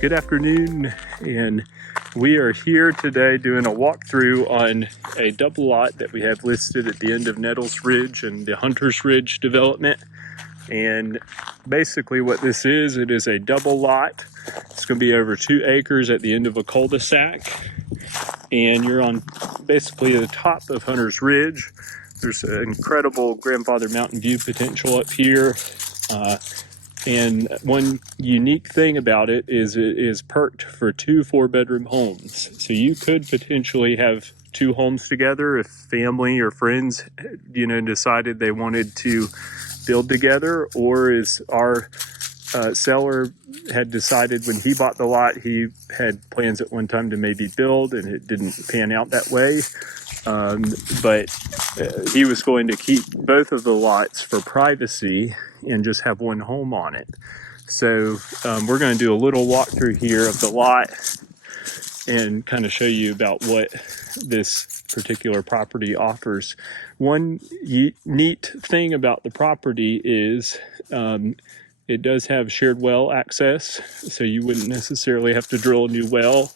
Good afternoon, and we are here today doing a walkthrough on a double lot that we have listed at the end of Nettles Ridge and the Hunters Ridge development. And basically what this is, it is a double lot. It's going to be over 2 acres at the end of a cul-de-sac, and you're on basically the top of Hunters Ridge. There's an incredible grandfather mountain view potential up here. And one unique thing about it is perked for 2 4-bedroom homes. So you could potentially have 2 homes together if family or friends, decided they wanted to build together, or as our seller had decided when he bought the lot, he had plans at one time to maybe build, and it didn't pan out that way. But he was going to keep both of the lots for privacy and just have one home on it. So we're going to do a little walkthrough here of the lot and kind of show you about what this particular property offers. One neat thing about the property is it does have shared well access, so you wouldn't necessarily have to drill a new well.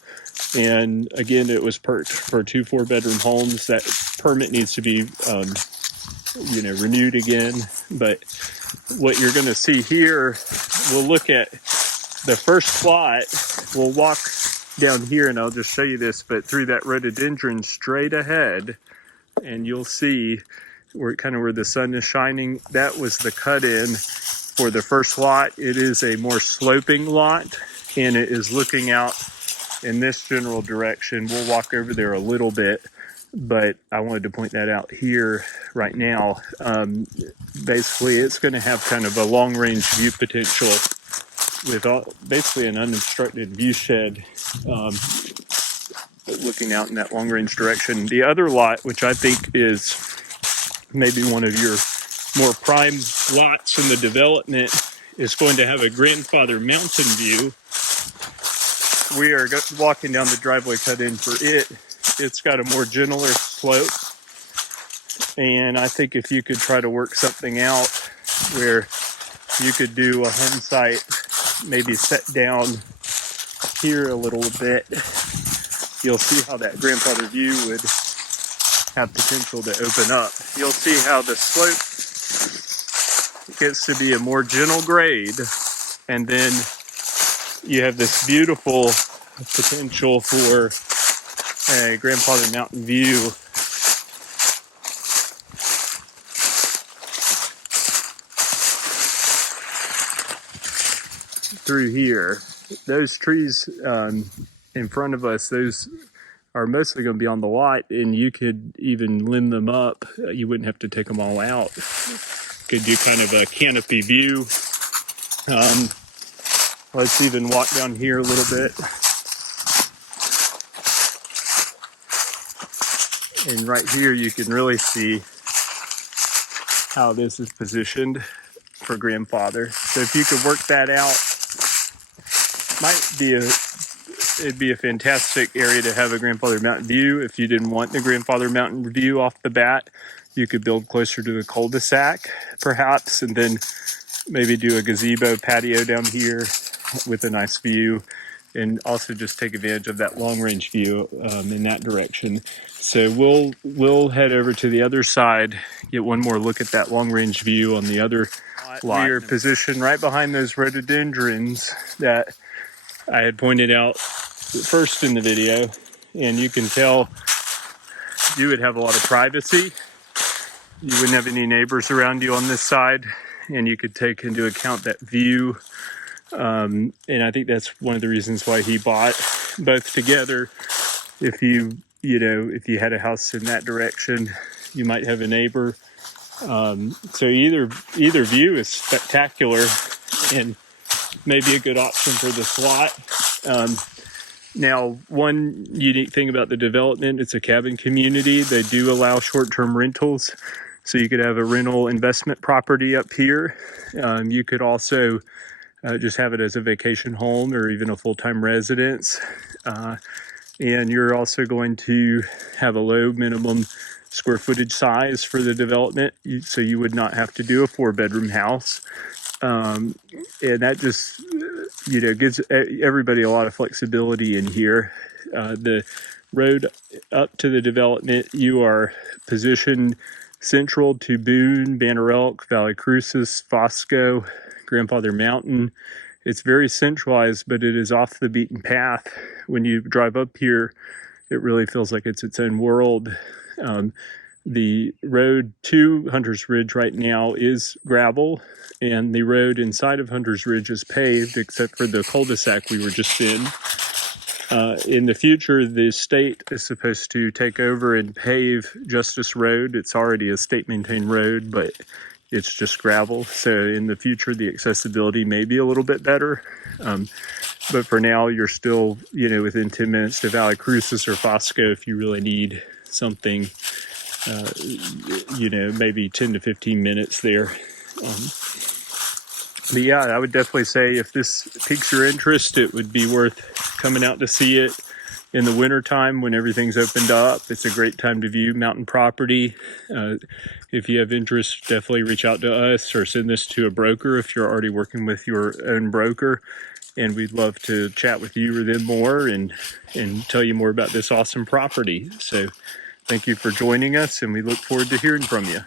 And again, it was perked for 2 4-bedroom homes. That permit needs to be, renewed again. But what you're going to see here, we'll look at the first plot. We'll walk down here, and I'll just show you this, but through that rhododendron straight ahead, and you'll see where the sun is shining. That was the cut-in for the first lot. It is a more sloping lot, and it is looking out in this general direction. We'll walk over there a little bit, but I wanted to point that out here right now. Basically, it's going to have kind of a long-range view potential with basically an unobstructed view shed looking out in that long-range direction. The other lot, which I think is maybe one of your more prime lots in the development, is going to have a grandfather mountain view. We are walking down the driveway cut in for it. It's got a more gentler slope, and I think if you could try to work something out where you could do a home site, maybe set down here a little bit, you'll see how that grandfather view would have potential to open up. You'll see how the slope gets to be a more gentle grade, and then you have this beautiful potential for a grandfather mountain view. Through here. Those trees in front of us, those are mostly going to be on the lot, and you could even limb them up. You wouldn't have to take them all out. Could do kind of a canopy view. Let's even walk down here a little bit. And right here you can really see how this is positioned for grandfather. So if you could work that out, it'd be a fantastic area to have a grandfather mountain view. If you didn't want the grandfather mountain view off the bat, you could build closer to the cul-de-sac perhaps, and then maybe do a gazebo patio down here with a nice view, and also just take advantage of that long-range view in that direction. So we'll head over to the other side, get one more look at that long-range view on the other lot. We are positioned right behind those rhododendrons that I had pointed out first in the video, and you can tell you would have a lot of privacy. You wouldn't have any neighbors around you on this side, and you could take into account that view. And I think that's one of the reasons why he bought both together. If you had a house in that direction, you might have a neighbor. So either view is spectacular and maybe a good option for this lot. Now, one unique thing about the development, it's a cabin community. They do allow short-term rentals. So you could have a rental investment property up here. You could also just have it as a vacation home or even a full-time residence. And you're also going to have a low minimum square footage size for the development, so you would not have to do a 4-bedroom house. And that just gives everybody a lot of flexibility in here. The road up to the development, you are positioned central to Boone, Banner Elk, Valle Crucis, Fosco, Grandfather Mountain. It's very centralized, but it is off the beaten path. When you drive up here, it really feels like it's its own world. The road to Hunter's Ridge right now is gravel, and the road inside of Hunter's Ridge is paved, except for the cul-de-sac we were just in. In the future, the state is supposed to take over and pave Justice Road. It's already a state-maintained road, but it's just gravel. So in the future, the accessibility may be a little bit better. But for now, you're still, within 10 minutes to Valle Crucis or Fosco if you really need something, maybe 10 to 15 minutes there. But yeah, I would definitely say if this piques your interest, it would be worth coming out to see it in the wintertime when everything's opened up. It's a great time to view mountain property. If you have interest, definitely reach out to us or send this to a broker if you're already working with your own broker. And we'd love to chat with you or them more and tell you more about this awesome property. So thank you for joining us, and we look forward to hearing from you.